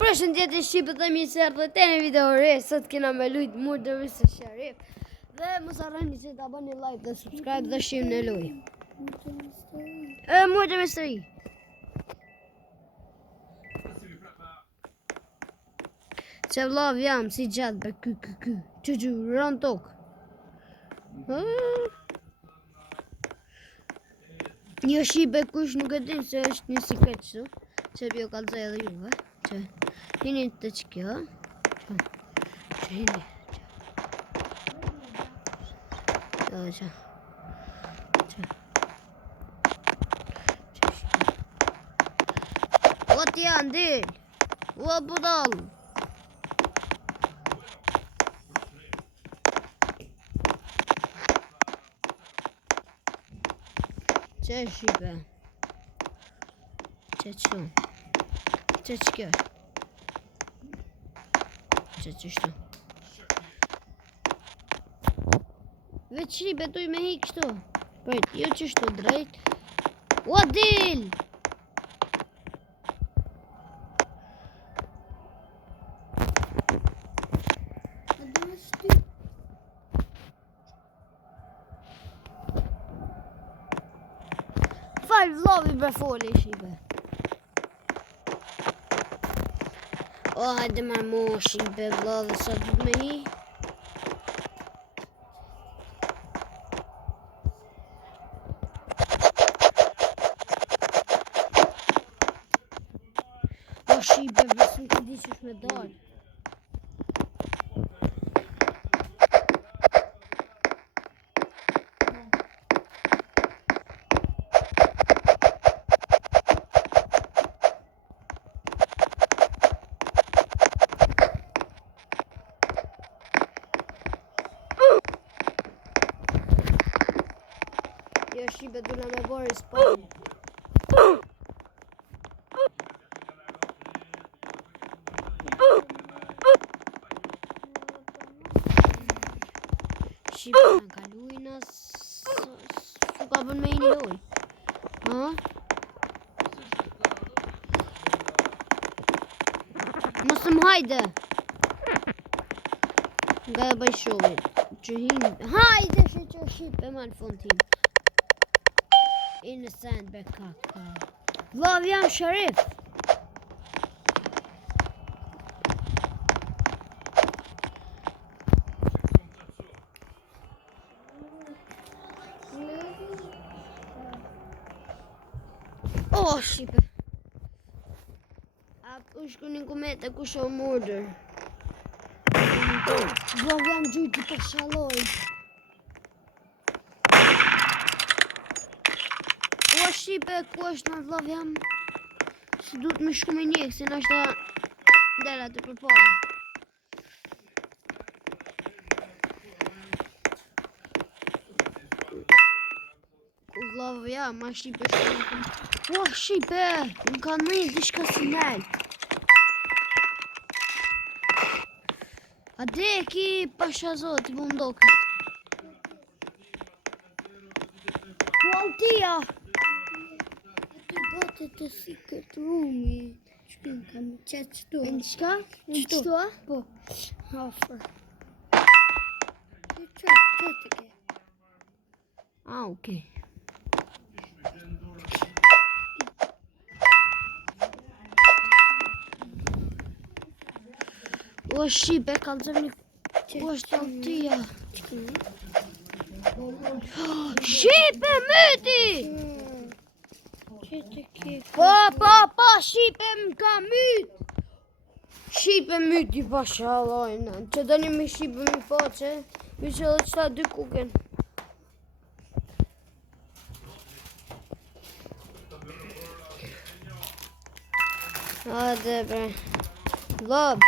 Përshëndetje shqipët dhe mirë se erdhët në video re. Sot kena me lujt Murder vs Sheriff. Dhe mos harroni që ta bëni like dhe subscribe dhe shihni në lojë. Murder Mystery. Që vllav jam si gjatë be ky. Çu rën tok. Jo shibe kush nuk e din se është një sikret kështu. Që bjo kallëzoj edhe juve. Që hini të që kjo. Që hini. Që. O ti janë dil. O budal. Që shibe. Që qëto. Që kjo. Që qështu. Veç shribe tuj me hi kështu. Për jo qështu drejt. O dil! Fal vlovi bre foli shribe. O, hajde ma moshin be vladhe sa du me hi. O, shibe, vës nuk e di që është me dalë. Jo shibe duna me bori spawn. Shibe në kalujna su ka bën me i një loj. Mos më hajde. Nga e bëj shumë. Që hinë. Hajde që shibe ma në fund tim. Innocent be kaka. Vllav jam Sheriff. O shipe. A kush kunin kumete kush o murder. Vllav jam gjyti për shaloj. O shipe, ku është në vllav jam? Si duhet me shku me njekë, si nështë ta dela të përpara. Ku vllav jam, ma shipe shku. O shipe, më ka nëjë dishka si nel. A de ki pasha zot, i bundokë. Po altia. Gote të secret room-i. Shpim kam qetë qëtu. E në shka? Qëtu? Po. Hafër. Qëtë ke? Okej. O shipe, kalëzëm një... Ku është altia? Shipe, myti! Pa, shipe m'ka myt. Shipe myti pa shalojnë. Që dëni me shipe mi poqe. Mi që dhe qëta dy kuken. Hajde bre. Vllab.